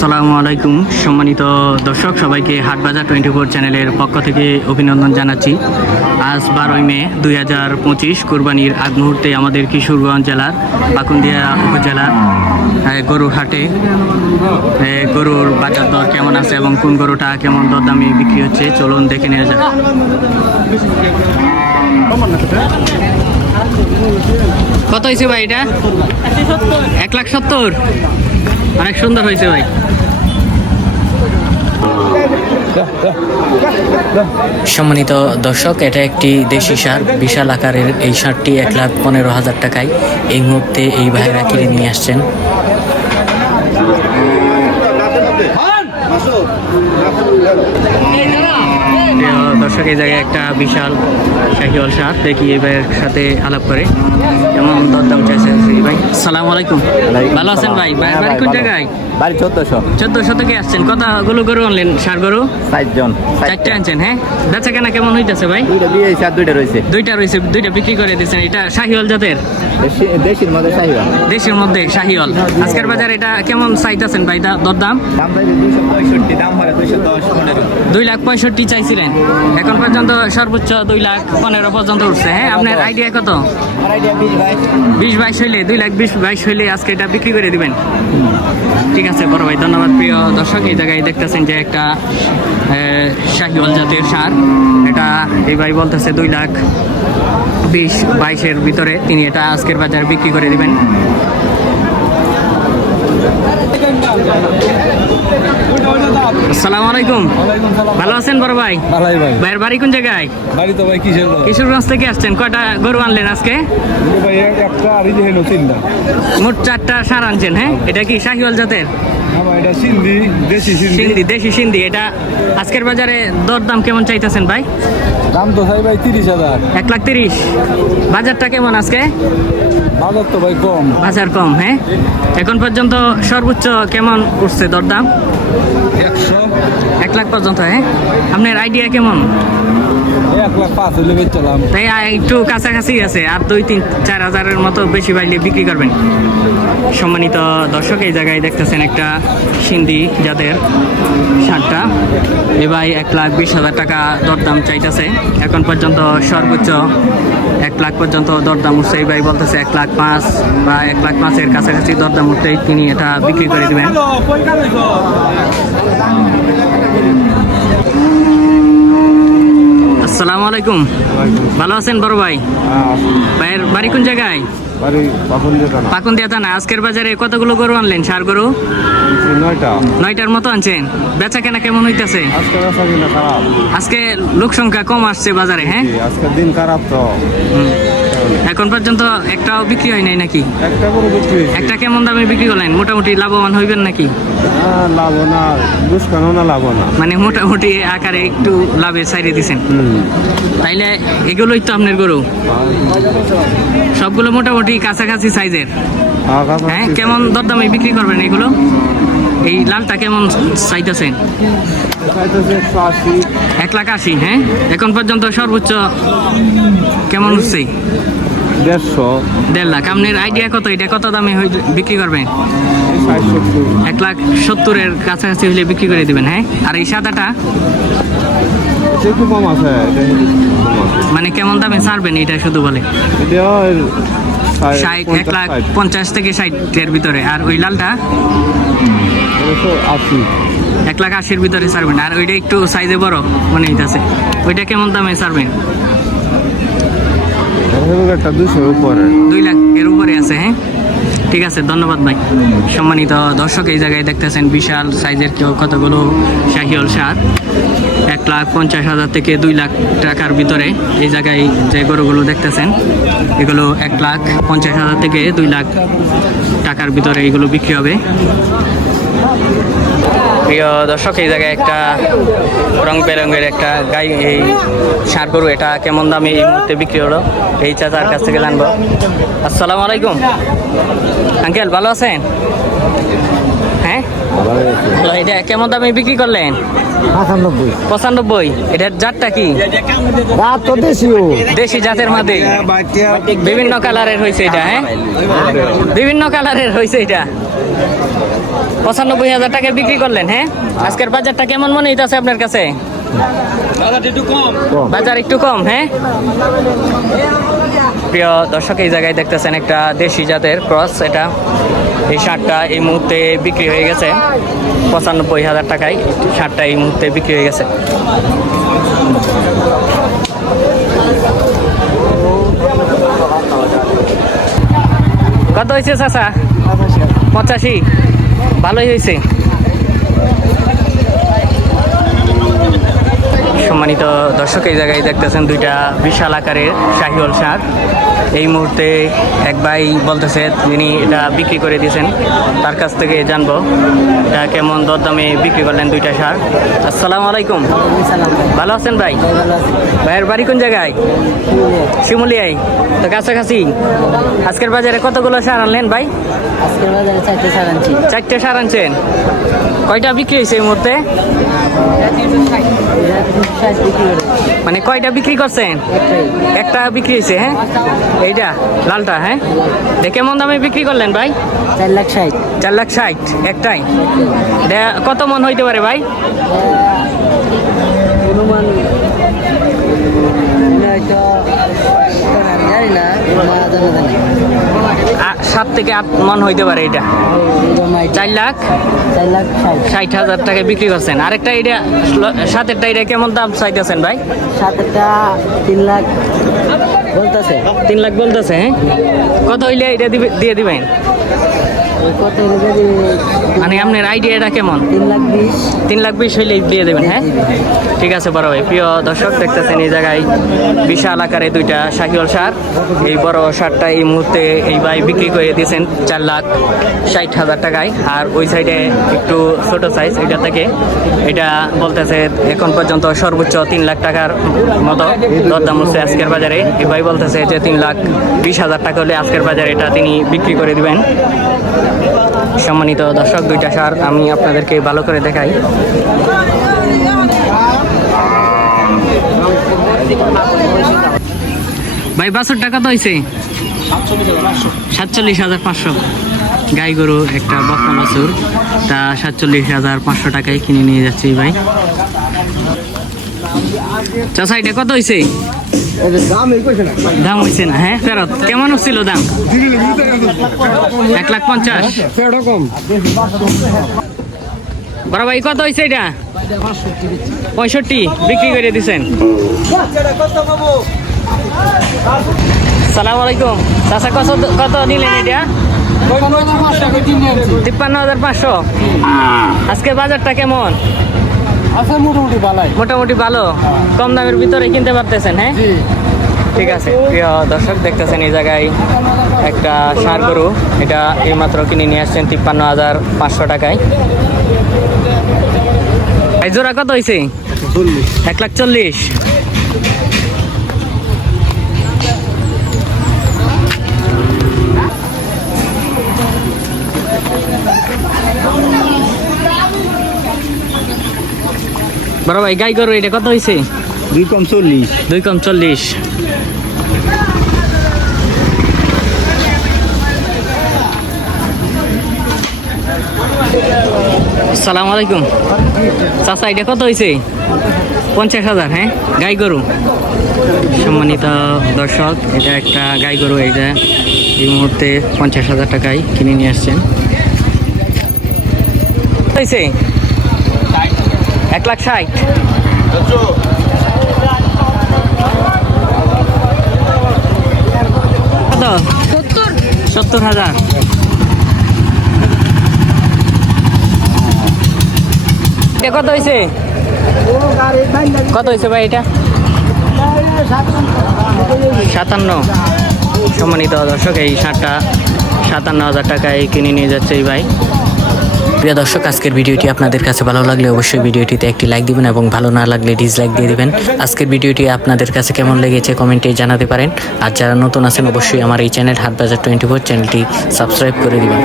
আসসালামু আলাইকুম। সম্মানিত দর্শক, সবাইকে হাটবাজার টোয়েন্টি ফোর চ্যানেলের পক্ষ থেকে অভিনন্দন জানাচ্ছি। আজ বারোই মে দুই হাজার পঁচিশ, কোরবানির আগ মুহূর্তে আমাদের কিশোরগঞ্জ জেলার পাকুন্দিয়া উপজেলার গরুর হাটে গরুর বাজার দর কেমন আছে এবং কোন গরুটা কেমন দর দামে বিক্রি হচ্ছে, চলুন দেখে নেওয়া যাক। কত হয়েছে ভাই এটা? এক লাখ সত্তর। অনেক সুন্দর হয়েছে ভাই। সম্মানিত দর্শক, এটা একটি দেশি সার। বিশাল আকারের এই সারটি এক লাখ পনেরো হাজার টাকায় এই মুহূর্তে এই ভাইরা কিনে নিয়ে আসছেন প্রিয় দর্শক এই জায়গায় একটা বিশাল শাহিওয়াল সার দেখি ভাইয়ের সাথে আলাপ করে? কেমন দরদাম চাইছে ভাই? সালাম আলাইকুম। ভালো আছেন ভাই? ভাই বাড়ি কোন জায়গায়? বাড়ি চোদ্দশো। চোদ্দ শতকে আসছেন। কতগুলো গরু আনলেন? সার গরু? ষাটজন চারটে আনছেন হ্যাঁ? বেচা কেনা কেমন হইতেছে ভাই? দুইটা রয়েছে দুইটা রয়েছে দুইটা বিক্রি করে দিয়েছেন এটা শাহিওয়াল জাতের? দেশি- দেশির মধ্যে চাহিদা দেশের মধ্যে শাহিওয়াল। আজকের বাজার এটা কেমন চাইতেছেন ভাই? দরদাম? দাম দুইশো পঁয়ষট্টি দাম দুইশো দশ পনেরো। দুই লাখ পঁয়ষট্টি চাইছিলেন। এখন পর্যন্ত সর্বোচ্চ দুই লাখ পনেরো পর্যন্ত উঠছে হ্যাঁ? আপনার আইডিয়া কত? বিশ বাইশ। হইলে দুই লাখ বিশ বাইশ হইলে আজকে এটা বিক্রি করে দিবেন। ঠিক আছে বড় ভাই ধন্যবাদ। প্রিয় দর্শক এই জায়গায় দেখতেছেন যে একটা শাহিওয়াল জাতের সার। এটা এই ভাই বলতেছে দুই লাখ বিশ বাইশের ভিতরে তিনি এটা আজকের বাজার বিক্রি করে দিবেন। আসসালামু আলাইকুম। ভালো আছেন বড় ভাই? ভালাই ভাই। ভাইয়ের বাড়ি কোন জায়গায়? বাড়ি তো ভাই কিসের কিশোরগঞ্জ থেকে আসছেন। কয়টা গরু আনলেন আজকে? ভাই একটা আর এই হলো তিনটা। মোট চারটা সার আনছেন হ্যাঁ? এটা কি শাহিওয়াল জাতের? এটা সিন্ধি দেশি সিন্ধি। দেশি সিন্ধি। এটা আজকের বাজারে দর দাম কেমন চাইতেছেন ভাই? দাম তো চাই ভাই তিরিশ হাজার। এক লাখ তিরিশ। বাজারটা কেমন আজকে? বাজার তো ভাই কম। বাজার কম হ্যাঁ? এখন পর্যন্ত সর্বোচ্চ কেমন উঠছে দরদাম? একশো। এক লাখ পর্যন্ত হ্যাঁ? আপনার আইডিয়া কেমন? তাই একটু কাছাকাছি আছে, আর দুই তিন, চার হাজারের মতো বেশি বাড়লে বিক্রি করবেন। সম্মানিত দর্শক, এই জায়গায় দেখতেছেন একটা সিন্ধি যাদের শার্টটা এ ভাই এক লাখ বিশ হাজার টাকা দরদাম চাইতেছে। এখন পর্যন্ত সর্বোচ্চ এক লাখ পর্যন্ত দরদাম উঠছে। এই ভাই বলতেছে এক লাখ পাঁচ বা এক লাখ পাঁচের কাছাকাছি দরদাম উঠতেই তিনি এটা বিক্রি করে দেবেন। আসসালামু আলাইকুম। ভালো আছেন বড় ভাই? ভাইয়ের বাড়ি কোন জায়গায়? পাকুন দিয়া না আজকের বাজারে কতগুলো গরু আনলেন? সার গরু? নয়টার মতো আনছেন। বেচা কেনা কেমন হইতেছে? আজকে লোক সংখ্যা কম আসছে বাজারে হ্যাঁ? দিন খারাপ তো। এখন পর্যন্ত একটাও বিক্রি হয় নাই নাকি? একটা করে বিক্রি একটা কেমন দামে বিক্রি করলেন? মোটামুটি লাভবান হইবেন নাকি? হ্যাঁ, লাভ না দুষ্কানো না লাভ না। মানে মোটামুটি আকারে একটু লাভের সাইডে দিছেন। তাইলে এগুলোই তো আপনার গরু। সবগুলো মোটামুটি কাছাকাছি সাইজের। হ্যাঁ কেমন দরদামে বিক্রি করবেন এগুলো? এই লালটা কেমন চাইতেছেন? একশো আশি। এক লাখ আশি হ্যাঁ? এখন পর্যন্ত সর্বোচ্চ কেমন হচ্ছে দেড়শো। দেড় লাখ। আপনার আইডিয়া কত? এটা কত দামে বিক্রি করবেন? এক লাখ সত্তরের কাছাকাছি হলে বিক্রি করে দিবেন হ্যাঁ? আর এই সাদাটা? মানে কেমন দামে ছাড়বেন? এটা শুধু বলে। ষাট, এক লাখ পঞ্চাশ থেকে ষাটের ভিতরে। আর ওই লালটা? আশি। এক লাখ আশির ভিতরে ছাড়বেন। আর ওইটা একটু সাইজে বড় মনে হইতেছে। ওইটা কেমন দামে ছাড়বেন? দুই লাখ এর উপরে আছে হ্যাঁ? ঠিক আছে, ধন্যবাদ ভাই। সম্মানিত দর্শক, এই জায়গায় দেখতেছেন বিশাল সাইজের কেউ কতগুলো শাহিওল সার। এক লাখ পঞ্চাশ হাজার থেকে দুই লাখ টাকার ভিতরে এই জায়গায় যে গরুগুলো দেখতেছেন, এগুলো এক লাখ পঞ্চাশ হাজার থেকে দুই লাখ টাকার ভিতরে এগুলো বিক্রি হবে। প্রিয় দর্শক এই জায়গায় একটা রং বেরঙের একটা গাই এই সার গরু এটা কেমন দামে এই মুহূর্তে বিক্রি হলো? এই চাচার কাছ থেকে জানব। আসসালামু আলাইকুম। আঙ্কেল ভালো আছেন? হ্যাঁ? এটা কেমন দামে বিক্রি করলেন? পঁচানব্বই। পঁচানব্বই। এটার জাতটা কি? রাত তো দেশি জাতের মধ্যে বিভিন্ন কালারের হয়েছে এটা হ্যাঁ। বিভিন্ন কালারের হয়েছে এটা। পঁচানব্বই হাজার টাকা বিক্রি করলেন হ্যাঁ? আজকের বাজারটা কেমন মনে হইতেছে আপনার কাছে? বাজার একটু কম হ্যাঁ? প্রিয় দর্শক এই জায়গায় দেখতেছেন একটা দেশি জাতের ক্রস এটা এই শার্টটা এই মুহূর্তে বিক্রি হয়ে গেছে। পঁচানব্বই হাজার টাকায় শার্টটা এই মুহূর্তে বিক্রি হয়ে গেছে। কত হয়েছে চাচা? পঁচাশি। ভালোই হয়েছে। সম্মানিত দর্শক এই জায়গায় দেখতেছেন দুইটা বিশাল আকারের শাহিওল সার এই মুহূর্তে এক ভাই বলতেছে তিনি এটা বিক্রি করে দিয়েছেন। তার কাছ থেকে জানব এটা কেমন দরদামে বিক্রি করলেন দুইটা সার? আসসালামু আলাইকুম। ভালো আছেন ভাই? ভাইয়ের বাড়ি কোন জায়গায়? শিমুলিয়ায়। তো কাছাকাছি। আজকের বাজারে কতগুলো সার আনলেন ভাই? আজকের বাজারে চারটে সার আনছি। চারটে সার আনছেন। কয়টা বিক্রি হয়েছে এই মুহূর্তে? মানে কয়টা বিক্রি করছেন একটা বিক্রি হয়েছে হ্যাঁ? এইটা লালটা হ্যাঁ? কেমন দামে বিক্রি করলেন ভাই? চার লাখ ষাট। চার লাখ ষাট একটাই। কত মন হইতে পারে ভাই? অনুমান সাত থেকে আট মন হইতে পারে এটা। চার লাখ? ষাট। হাজার টাকা বিক্রি করছেন। আরেকটা এটা সাতেরটা এটা কেমন দাম চাইতেছেন ভাই? সাতেরটা তিন লাখ বলতেছে। তিন লাখ বলতেছে হ্যাঁ? কত হইলে এটা দিয়ে দিবেন? মানে আপনার আইডিয়াটা কেমন? তিন লাখ বিশ হইলে দিয়ে দেবেন হ্যাঁ? ঠিক আছে, বড় ভাই। প্রিয় দর্শক, দেখতেছেন এই জায়গায় বিশাল আকারে দুইটা শাকিল সার। এই বড় সারটা এই মুহূর্তে এই ভাই বিক্রি করে দিয়েছেন চার লাখ ষাট হাজার টাকায়। আর ওই সাইডে একটু ছোট সাইজ এটা থেকে এটা বলতেছে এখন পর্যন্ত সর্বোচ্চ তিন লাখ টাকার মতো দরদাম হচ্ছে আজকের বাজারে। এই ভাই বলতেছে যে তিন লাখ বিশ হাজার টাকা হলে আজকের বাজারে এটা তিনি বিক্রি করে দিবেন। সম্মানিত দর্শক, দুইটা সার আমি আপনাদেরকে ভালো করে দেখাই। ভাই, বাছর টাকা তো হয়েছে সাতচল্লিশ হাজার পাঁচশো। গাই গরু একটা বকনা বাছুর। তা সাতচল্লিশ হাজার পাঁচশো টাকায় কিনে নিয়ে যাচ্ছি ভাই। চাষা এটা কত হয়েছে দাম না? দাম হয়েছে না হ্যাঁ ফেরত। কেমন হচ্ছিল দাম? এক লাখ পঞ্চাশ। বড় ভাই কত হয়েছে এটা? পঁয়ষট্টি বিক্রি করে দিছেন। সালাম আলাইকুম। চাচা কত কত নিলেন এটা? তিপ্পান্ন হাজার পাঁচশো। আজকে বাজারটা কেমন? আছে মোটামুটি বালাই মোটামুটি ভালো? কম দামের ভিতরে কিনতে পারতেছেন হ্যাঁ? ঠিক আছে। প্রিয় দর্শক দেখতেছেন এই জায়গায় একটা সার গরু। এটা এইমাত্র কিনে নিয়ে আসছেন তিপ্পান্ন হাজার পাঁচশো টাকায়। এই জোড়া কত হয়েছে এক লাখ চল্লিশ। বড় ভাই গাই গরু এটা কত হয়েছে দুই কম চল্লিশ। দুই কম চল্লিশ। সালাম আলাইকুম। চাচা এটা কত হয়েছে পঞ্চাশ হাজার হ্যাঁ? গাই গরু। সম্মানিত দর্শক এটা একটা গাই গরু এইটা এই মুহূর্তে পঞ্চাশ হাজার টাকায় কিনে নিয়ে আসছেন। হয়েছে এক লাখ ষাট। কত? সত্তর। হাজার। এটা কত হয়েছে কত হয়েছে ভাই এটা? সাতান্ন। সম্মানিত দর্শক এই শার্টটা সাতান্ন হাজার টাকায় কিনে নিয়ে যাচ্ছে এই ভাই। প্রিয় দর্শক, আজকের ভিডিওটি আপনাদের কাছে ভালো লাগলে অবশ্যই ভিডিওটিতে একটি লাইক দিবেন এবং ভালো না লাগলে ডিসলাইক দিয়ে দিবেন। আজকের ভিডিওটি আপনাদের কাছে কেমন লেগেছে কমেন্টে জানাতে পারেন। আর যারা নতুন আছেন, অবশ্যই আমার এই চ্যানেল হাট বাজার টোয়েন্টি ফোর চ্যানেলটি সাবস্ক্রাইব করে দিবেন।